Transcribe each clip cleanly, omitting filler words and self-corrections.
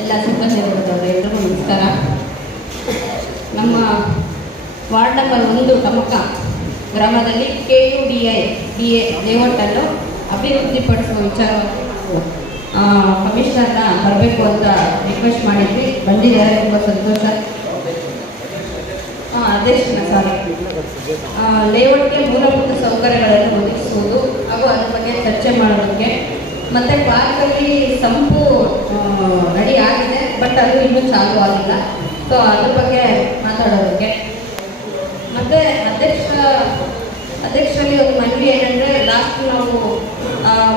ಎಲ್ಲ ಸಿಬ್ಬಂದಿ ವರ್ಗದವರು ಎಲ್ಲರಿಗೂ ನಮಸ್ಕಾರ. ನಮ್ಮ ವಾರ್ಡ್ ನಂಬರ್ 1 ಟಮಕ ಗ್ರಾಮದಲ್ಲಿ KUDI DA ಲೇಔಟನ್ನು ಅಭಿವೃದ್ಧಿಪಡಿಸುವ ವಿಚಾರವನ್ನು ಕಮಿಷನರ್ನ ಬರಬೇಕು ಅಂತ ರಿಕ್ವೆಸ್ಟ್ ಮಾಡಿದ್ವಿ. ಬಂದಿದ್ದಾರೆ, ತುಂಬ ಸಂತೋಷ. ಅಧ್ಯಕ್ಷನ ಲೇಔಟ್ಗೆ ಮೂಲಭೂತ ಸೌಕರ್ಯಗಳನ್ನು ಒದಗಿಸುವುದು ಹಾಗೂ ಅದ್ರ ಬಗ್ಗೆ ಚರ್ಚೆ ಮಾಡೋದಕ್ಕೆ, ಮತ್ತು ಪಾರ್ಕಲ್ಲಿ ಸಂಪು ರೆಡಿ ಆಗಿದೆ, ಬಟ್ ಅದು ಇನ್ನೂ ಚಾಲೂ ಆಗಿಲ್ಲ. ಸೊ ಅದ್ರ ಬಗ್ಗೆ ಮಾತಾಡೋದಕ್ಕೆ, ಮತ್ತು ಅಧ್ಯಕ್ಷರಲ್ಲಿ ಒಂದು ಮನವಿ ಏನಂದರೆ, ಲಾಸ್ಟ್ ನಾವು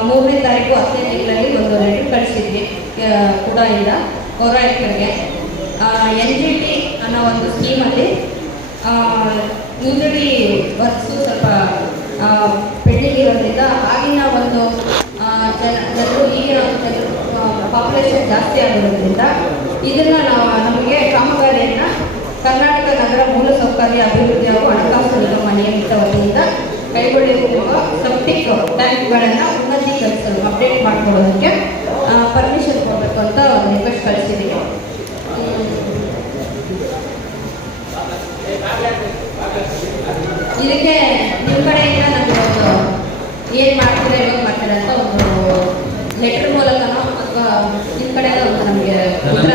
3ನೇ ತಾರೀಕು 10ನೇ ತಿಂಗಳಲ್ಲಿ ಒಂದು ಲೆಟರ್ ಕಳಿಸಿದ್ವಿ ಕುಡಾಯಿಂದ ಗೌರಾಯಕರಿಗೆ. NGT ಅನ್ನೋ ಒಂದು ಸ್ಕೀಮಲ್ಲಿ ಯೂಶಲಿ ವರ್ಕ್ಸು ಸ್ವಲ್ಪ ಪೆಂಡಿಂಗ್ ಇರೋದ್ರಿಂದ ಆಗಿನ ಒಂದು ಜನರು ಈಗಿನ ಪಾಪ್ಯುಲೇಷನ್ ಜಾಸ್ತಿ ಆಗಿರೋದ್ರಿಂದ ಇದನ್ನು ನಮಗೆ ಕಾಮಗಾರಿಯನ್ನು ಕರ್ನಾಟಕ ನಗರ ಮೂಲಸೌಕರ್ಯ ಅಭಿವೃದ್ಧಿ ಹಾಗೂ ಹಣಕಾಸು ನಿಗಮ ನಿಯಮಿತ ವತಿಯಿಂದ ಕೈಗೊಳ್ಳಿರುವ ಸೆಪ್ಟಿಕ್ ಟ್ಯಾಂಕ್ಗಳನ್ನು ಉನ್ನತೀಕರಿಸಲು ಅಪ್ಡೇಟ್ ಮಾಡಿಕೊಳ್ಳೋದಕ್ಕೆ ಪರ್ಮಿಷನ್ ಕೊಡಬೇಕು ಅಂತ ಒಂದು ರಿಕ್ವೆಸ್ಟ್ ಕಳಿಸಿದ್ದೀವಿ. ಇದಕ್ಕೆ ನಿಮ್ಮ ಕಡೆಯಿಂದ ನಮಗೆ ಒಂದು ಏನು ಮಾಡ್ತೀರಾ, ಇವಾಗ ಮಾಡ್ತೀರಾ ಅಂತ ಒಂದು ಲೆಟರ್ ಮೂಲಕನೋ ಅಥವಾ ನಿಮ್ಮ ಕಡೆಯಿಂದ ಒಂದು ನಮಗೆ ಉತ್ತರ.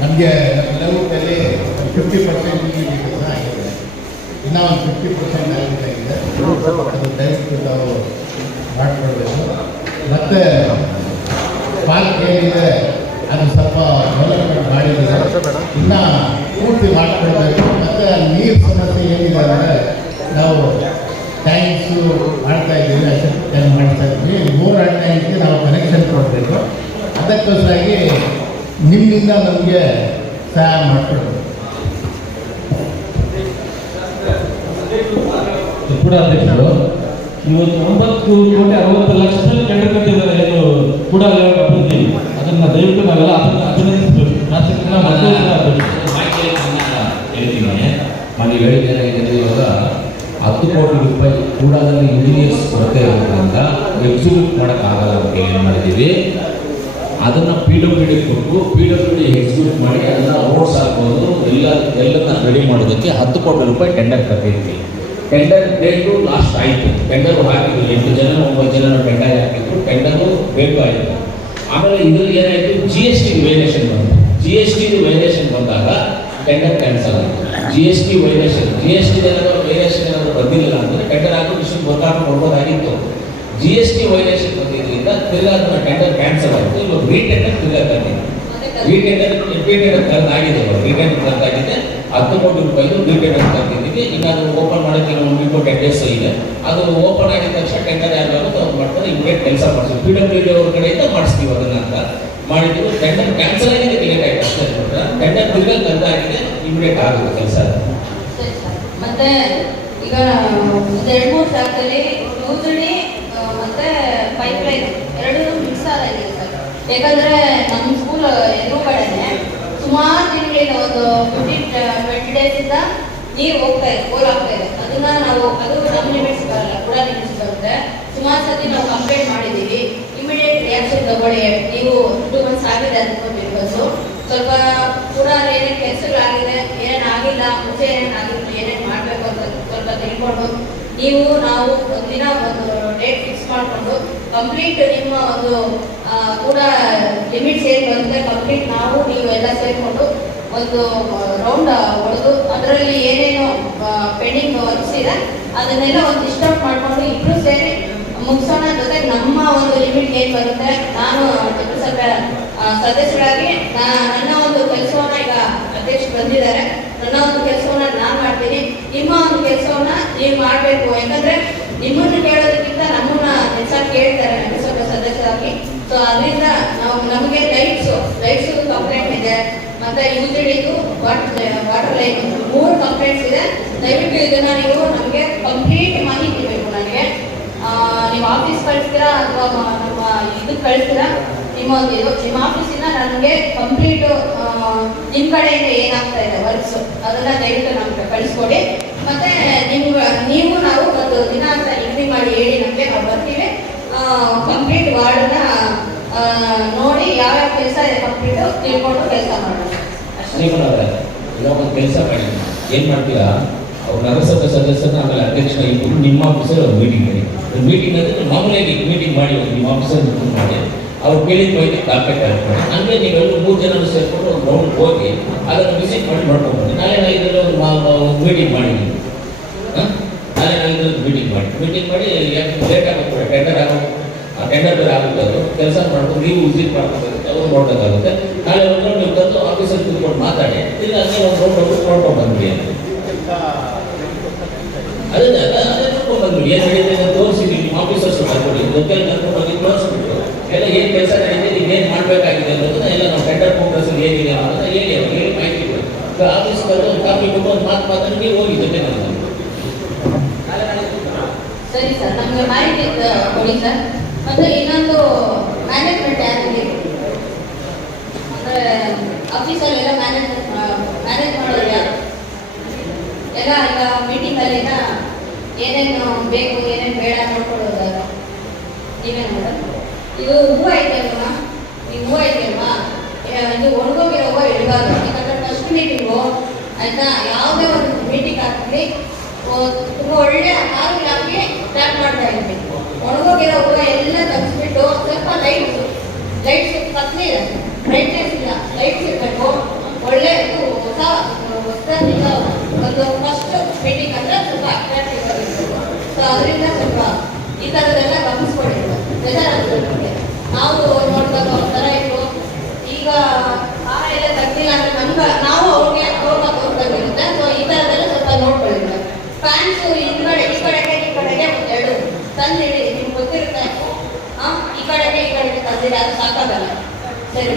ನಮಗೆ ಲೇಔಟಲ್ಲಿ 50% ಆಗಿದೆ, ಇನ್ನೂ ಒಂದು 50% ಆಗಿದೆ. ಅದು ದಯವಿಟ್ಟು ನಾವು ಮಾಡಿಕೊಡ್ಬೇಕು. ಮತ್ತು ಪಾರ್ಕ್ ಏನಿದೆ ಅದು ಸ್ವಲ್ಪ ಡೆವಲಪ್ಮೆಂಟ್ ಮಾಡಿದರೆ ಇನ್ನೂ ಪೂರ್ತಿ ಮಾಡಿಕೊಡ್ಬೇಕು. ಮತ್ತು ನೀರು ಸಮಸ್ಯೆ ಏನಿದೆ ಅಂದರೆ, ನಾವು ಟ್ಯಾಂಕ್ಸು ಮಾಡ್ತಾಯಿದ್ದೀವಿ, ಅಸೆಟ್ ಮಾಡ್ತಾ ಇದ್ದೀವಿ. 3 ಟ್ಯಾಂಕ್ಗೆ ನಾವು ಕನೆಕ್ಷನ್ ಕೊಡಬೇಕು. ಅದಕ್ಕೋಸ್ಕರಾಗಿ ನಿಮ್ಮಿಂದ ನಮಗೆ ಸಹಾಯ ಮಾಡಿಕೊಡ್ಬೇಕು. ಕೂಡ ಅಧ್ಯಕ್ಷರು ಇವತ್ತು 9,60,00,000 ಟೆಂಡರ್ ಕಟ್ಟಿದ್ದಾರೆ. ಏನು ಕೂಡ ಅಭಿವೃದ್ಧಿ, ಅದನ್ನು ದಯವಿಟ್ಟು ನಾವೆಲ್ಲ ಅಭಿನಂದಿಸಬೇಕು. ಹೇಳ್ತೀನಿ, ನಾನು ಹೇಳಿದ್ದೇನೆ. ಇವಾಗ 10 ಕೋಟಿ ರೂಪಾಯಿ ಕೂಡದಲ್ಲಿ ಇಂಜಿನಿಯರ್ಸ್ ಕೊರತೆ ಇರೋದ್ರಿಂದ ಎಕ್ಸಿಕ್ಯೂಟ್ ಮಾಡೋಕ್ಕಾಗಲ್ಲ ಅಂತ ಏನು ಮಾಡಿದ್ದೀವಿ, ಅದನ್ನು PWD ಕೊಟ್ಟು PWD ಎಕ್ಸಿಕ್ಯೂಟ್ ಮಾಡಿ ಅದನ್ನು ರೋಡ್ಸ್ ಹಾಕೋದು ಎಲ್ಲನ್ನ ರೆಡಿ ಮಾಡೋದಕ್ಕೆ 10 ಕೋಟಿ ರೂಪಾಯಿ ಟೆಂಡರ್ ಕಟ್ಟಿದ್ವಿ. ಟೆಂಡರ್ ಡೇಟು ಲಾಸ್ಟ್ ಆಯಿತು. ಟೆಂಡರ್ ಹಾಕಿದ್ರು 8 ಜನ 9 ಜನ ಟೆಂಡರ್ ಹಾಕಿದ್ರು. ಟೆಂಡರು ಬೇಕು ಆಯಿತು. ಆಮೇಲೆ ಇದರಲ್ಲಿ ಏನಾಯಿತು, GST ವೈಲೇಷನ್ ಬಂತು. GST ವೈಲೇಷನ್ ಬಂದಾಗ ಟೆಂಡರ್ ಕ್ಯಾನ್ಸಲ್ ಆಯಿತು. GST ವೈಲೇಷನ್ ಏನಾದರೂ ಬಂದಿಲ್ಲ ಅಂದರೆ ಟೆಂಡರ್ ಹಾಕಿ ಇಷ್ಟು ಗೊತ್ತಾಗಿ ಕೊಡ್ಬೋದಾಗಿತ್ತು. GST ವೈಲೇಷನ್ ಬಂದಿದ್ದರಿಂದ ತಿರ್ಗಾ ಅದನ್ನ ಟೆಂಡರ್ ಕ್ಯಾನ್ಸಲ್ ಆಯಿತು. ಇವಾಗ ರೀಟೆಂಡರ್ ತಿರ್ಗಾ ಕರೆದಿದೆ. ರೀಟೆಂಡರ್ ಕರೆದಾಗಿದೆ. ರೀಟೆಂಡರ್ ಕರೆದಾಗಿದೆ 10 ಕೋಟಿ ರೂಪಾಯಿದು ರೀಟೆಂಡರ್ ಕರೆದಿದ್ದೀವಿ. ಈಗ ಅದು ಓಪನ್ ಮಾಡೋಕ್ಕೆ ನಾವು 10 ಡೇಸ್ ಇದೆ. ಅದು ಓಪನ್ ಆಗಿದ ತಕ್ಷಣ ಟೆಂಡರ್ ಯಾರು ಅವ್ರು ಮಾಡ್ತಾರೆ, ಇಮಿಡಿಯೇಟ್ ಕೆಲಸ ಮಾಡಿಸ್ತೀವಿ. PWD ಅವ್ರ ಕಡೆಯಿಂದ ಮಾಡಿಸ್ತೀವಿ ಅದನ್ನ ಅಂತ ಮಾಡಿದ್ದೀವಿ. ಟೆಂಡರ್ ಕ್ಯಾನ್ಸಲ್ ಆಗಿದೆ, ಡಿಲೇಟ್ ಆಗಿದೆ ಅಷ್ಟೇ. ಟೆಂಡರ್ ತಿರ್ಗಾ ಕರೆದಾಗಿದೆ, ಇಮಿಡಿಯೇಟ್ ಆಗುತ್ತೆ ಕೆಲಸ. ಮತ್ತೆ ಈಗ 2-3 ಜಾಗದಲ್ಲಿ ಯೂಸಲಿ ಮತ್ತೆ ಪೈಪ್ಲೈನ್ ಎರಡೂ ಮಿಕ್ಸ್ ಆಗಿದೆ ಸರ್. ಯಾಕಂದರೆ ನಮ್ಮ ಸ್ಕೂಲ್ ಎದುರುಗಡೆನೆ ಸುಮಾರು ದಿನಗಳಿಂದ ಒಂದು 15-20 ಡೇಸಿಂದ ನೀರು ಹೋಗ್ತಾ ಇದೆ, ಬೋರ್ ಆಗ್ತಾ ಇದೆ. ಅದನ್ನ ನಾವು ಅದು ನಮ್ಮ ಲಿಮಿಟ್ಸ್ ಬರಲ್ಲ, ಕೂಡ ಲಿಮಿಟ್ಸ್ ಬರುತ್ತೆ. ಸುಮಾರು ಸತಿ ನಾವು ಕಂಪ್ಲೇಂಟ್ ಮಾಡಿದ್ದೀವಿ. ಇಮಿಡಿಯೇಟ್ ರಿಯಾಕ್ಷನ್ ತಗೊಳ್ಳಿ. ನೀವು 2 ಮಂತ್ಸ್ ಆಗಿದೆ ಅಂದ್ಕೊಳ್ಬೇಕು. ಬಸ್ಸು ಸ್ವಲ್ಪ ಕೂಡ ಏನೇನು ಕೆಲಸಗಳಾಗಿದೆ, ಏನೇನಾಗಿಲ್ಲ, ಮುಂಚೆ ಏನೇನಾಗಿಲ್ಲ, ಏನೇನು ಮಾಡಬೇಕು ಅಂತ ಸ್ವಲ್ಪ ತಿಳ್ಕೊಂಡು ನಾವು ಒಂದಿನ ಒಂದು ಡೇಟ್ ಫಿಕ್ಸ್ ಮಾಡಿಕೊಂಡು ಕಂಪ್ಲೀಟ್ ನಿಮ್ಮ ಒಂದು ಕೂಡ ಲಿಮಿಟ್ಸ್ ಏನು ಬರುತ್ತೆ ಕಂಪ್ಲೀಟ್ ನೀವು ಎಲ್ಲ ಸೇರಿಕೊಂಡು ಒಂದು ರೌಂಡ್ ಹೊಡೆದು ಅದರಲ್ಲಿ ಏನೇನು ಪೆಂಡಿಂಗ್ ವರ್ಕ್ಸ್ ಇದೆ ಅದನ್ನೆಲ್ಲ ಒಂದು ಡಿಸ್ಟರ್ಬ್ ಮಾಡಿಕೊಂಡು ಇಬ್ಬರು ಸೇರಿ ಮುಗಿಸೋಣ. ಜೊತೆಗೆ ನಮ್ಮ ಒಂದು ಲಿಮಿಟ್ ಏನು ಬರುತ್ತೆ, ನಾನು ಸ್ವಲ್ಪ ಸದಸ್ಯರಾಗಿ ನನ್ನ ಒಂದು ಕೆಲಸವನ್ನ, ಈಗ ಅಧ್ಯಕ್ಷರು ಬಂದಿದ್ದಾರೆ, ನನ್ನ ಒಂದು ಕೆಲಸವನ್ನ ನಾನು ಮಾಡ್ತೀನಿ, ನಿಮ್ಮ ಒಂದು ಕೆಲಸವನ್ನ ನೀವು ಮಾಡಬೇಕು. ಯಾಕಂದ್ರೆ ನಿಮ್ಮನ್ನು ಕೇಳೋದಕ್ಕಿಂತ ನಮ್ಮನ್ನ ಹೆಚ್ಚಾಗಿ ಕೇಳ್ತಾರೆ ನಮಗೆ ಸ್ವಲ್ಪ ಸದಸ್ಯರಾಗಿ. ಸೊ ಅದರಿಂದ ನಮಗೆ ಲೈಟ್ಸ್ ಕಂಪ್ಲೇಂಟ್ ಇದೆ, ಮತ್ತೆ ಯೂಸಿಡಿದು ವಾಟರ್ ಲೈನ್ 3 ಕಂಪ್ಲೇಂಟ್ಸ್ ಇದೆ. ದಯವಿಟ್ಟು ಇದನ್ನ ನೀವು ನಮಗೆ ಕಂಪ್ಲೀಟ್ ಮಾಹಿತಿ ಬೇಕು. ನನಗೆ ನೀವು ಆಫೀಸ್ ಕಳಿಸ್ತೀರಾ ಅಥವಾ ನಮ್ಮ ಇದಕ್ಕೆ ಕಳಿಸ್ತೀರಾ, ನಿಮ್ಮ ಆಫೀಸಿಂದ ನನಗೆ ಕಂಪ್ಲೀಟ್ ನಿಮ್ಮ ಕಡೆಯಿಂದ ಏನಾಗ್ತಾ ಇದೆ ವರ್ಕ್ಸ್ ಅದನ್ನ ದಯವಿಟ್ಟು ನಮ್ಗೆ ಕಳಿಸ್ಕೊಡಿ. ಮತ್ತೆ ನೀವು ನಾವು ಒಂದು ದಿನ ಅಂತ ನಿಗದಿ ಮಾಡಿ ಹೇಳಿ ತಿಳ್ಕೊಂಡು ಕೆಲಸ ಮಾಡೋದು ಅಷ್ಟೇ. ಶ್ರೀಮನವರೇ, ಇವಾಗ ಒಂದು ಕೆಲಸ ಮಾಡಿ, ಏನು ಮಾಡ್ತೀರಾ, ಅವ್ರು ನಗರಸಭೆ ಸದಸ್ಯರನ್ನ ಆಮೇಲೆ ಅಧ್ಯಕ್ಷನ ಇಬ್ಬರು ನಿಮ್ಮ ಆಫೀಸಲ್ಲಿ ಒಂದು ಮೀಟಿಂಗ್ ಮಾಡಿ. ಒಂದು ಮೀಟಿಂಗ್ ಅಂದರೆ ಮಾಮೂಲಿಯಾಗಿ ಮೀಟಿಂಗ್ ಮಾಡಿ ನಿಮ್ಮ ಆಫೀಸರ್ ಮಾಡಿ ಅವ್ರು ಕೇಳಿದ ಬಗ್ಗೆ ಕಾಂಟ್ಯಾಕ್ಟ್ ಆಗ್ತಾರೆ. ಹಂಗೆ ನೀವೆಲ್ಲರೂ 3 ಜನ ಸೇರಿಕೊಂಡು ಒಂದು ರೌಂಡ್ ಹೋಗಿ ಅದನ್ನು ವಿಸಿಟ್ ಮಾಡಿ ನೋಡ್ಕೊಂಡು ನಾಳೆ ಇದರಲ್ಲಿ ಒಂದು ಮೀಟಿಂಗ್ ಮಾಡಿ, ನಾಳೆ ಇದರಲ್ಲಿ ಮೀಟಿಂಗ್ ಮಾಡಿ ಯಾಕೆ ಲೇಟ್ ಆಗುತ್ತೆ, ಟೆಂಡರ್ ಬೇರೆ ಆಗುತ್ತೆ, ಅದು ಕೆಲಸ ಮಾಡ್ಕೊಂಡು ನೀವು ವಿಸಿಟ್ ಮಾಡ್ಕೋಬೇಕಾಗುತ್ತೆ, ಅವ್ರು ನೋಡೋಕ್ಕಾಗುತ್ತೆ. ನಾಳೆ ಒಂದು ನೀವು ತಂದು ಆಫೀಸಲ್ಲಿ ಕೂತ್ಕೊಂಡು ಮಾತಾಡಿ, ಇಲ್ಲ ಹಂಗೆ ಒಂದು ರೌಂಡ್ ನೋಡ್ಕೊಂಡು ಬಂದ್ವಿ ಅಂತ ಅದೇ ನೋಡ್ಕೊಂಡು ಬಂದ್ಬಿಡಿ. ಏನು ನಡೀತದೆ ಅಂತ ತೋರಿಸಿದ್ವಿ, ನಿಮ್ಮ ಆಫೀಸರ್ಸ್ ಮಾಡ್ಕೊಡಿ, ಲೋಕಲ್ ಕರ್ಕೊಂಡು ಹೋಗಿ ತೋರಿಸ್ಬಿಟ್ಟು ಎಲ್ಲ ಏನು ಕೆಲಸ ನಡೀತಿದೆ, ನೀವು ಏನು ಮಾಡಬೇಕಾಗಿದೆ ಅನ್ನೋದನ್ನ ಎಲ್ಲ ನಾವು ಟೆಂಡರ್ ಪ್ರೋಗ್ರೆಸ್ಸಲ್ಲಿ ಏನಿದೆ ಅನ್ನೋದನ್ನ ಹೇಳಿ ಮಾಹಿತಿ ಕೊಡಿ. ಆಫೀಸ್ ಬಂದು ಒಂದು ಕಾಪಿ ಕೊಟ್ಟು ಒಂದು ಮಾತಾಡಿ ನೀವು ಹೋಗಿ ಜೊತೆ ನಾನು. ಸರಿ ಸರ್, ನಮಗೆ ಮಾಹಿತಿ ಕೊಡಿ ಸರ್. ಮತ್ತೆ ಇನ್ನೊಂದು ಮ್ಯಾನೇಜ್ಮೆಂಟ್ ಯಾರಿಗೆ ಅಂದರೆ ಆಫೀಸಲ್ಲೆಲ್ಲ ಮ್ಯಾನೇಜ್ ಮಾಡೋರು ಯಾರು ಎಲ್ಲ ಈಗ ಮೀಟಿಂಗಲ್ಲಿನ ಏನೇನು ಬೇಕು ಏನೇನು ಬೇಡ ನೋಡ್ಕೊಳ್ಳೋದು ನೀವೇನು ಮಾಡೋದು. ಇದು ಹೂವು ಐತಲ್ವಾ, ಈ ಹೂವು ಐತಲ್ವಾ, ಇದು ಒಣಗೋಗಿರೋ ಹೂವು ಇಡಬಾರ್ದು. ಯಾಕಂದರೆ ಫಸ್ಟ್ ಮೀಟಿಂಗು ಆಯಿತಾ, ಯಾವುದೇ ಒಂದು ಮೀಟಿಂಗ್ ಹಾಕಿ ತುಂಬ ಒಳ್ಳೆ ಹಾಕಿ ಸ್ಟಾರ್ಟ್ ಮಾಡ್ತಾ ಇದ್ವಿ. ಒಣಗೋಗಿರೋ ಹೂವು ಎಲ್ಲ ತೆಗೆಸ್ಬಿಟ್ಟು ಸ್ವಲ್ಪ ಲೈಟ್ಸ್ ಕತ್ಲಿ ಇದೆ, ಬ್ರೈಟ್ನೆಸ್ ಇಲ್ಲ, ಲೈಟ್ಸ್ ಇರಬೇಕು. ಒಳ್ಳೆ ಹೊಸದಾಗಿ ಒಂದು ಫಸ್ಟ್ ಮೀಟಿಂಗ್ ಅಂದರೆ ಸ್ವಲ್ಪ ಅಟ್ರಾಕ್ಟಿವ್ ಆಗಿರ್ಬೇಕು. ಸೊ ಅದರಿಂದ ಸ್ವಲ್ಪ ಈ ಥರದ್ದೆಲ್ಲ ಗಮನಿಸ್ಕೊಂಡಿರ್ಬೇಕು. ಬೇಜಾರಾಗುತ್ತೆ, ನಾವು ನೋಡಿದಾಗ ಒಂಥರ ಇತ್ತು. ಈಗ ಆಹಾರ ಎಲ್ಲ ತೆಗ್ದಿಲ್ಲ ಅಂದರೆ ನಾವು ಅವ್ರಿಗೆ ಬಂದಿರುತ್ತೆ. ಸೊ ಈ ಥರದ್ದೆಲ್ಲ ಸ್ವಲ್ಪ ನೋಡ್ಕೊಂಡಿರ್ಬೇಕು. ಫ್ಯಾನ್ಸು ಈ ಕಡೆಗೆ ಒಂದೆರಡು ತಂದಿಡಿ, ನಿಮ್ಗೆ ಗೊತ್ತಿರುತ್ತೆ. ಈ ಕಡೆಗೆ ತಂದಿರಿ, ಅದು ಸಾಕಾಗಲ್ಲ. ಸರಿ.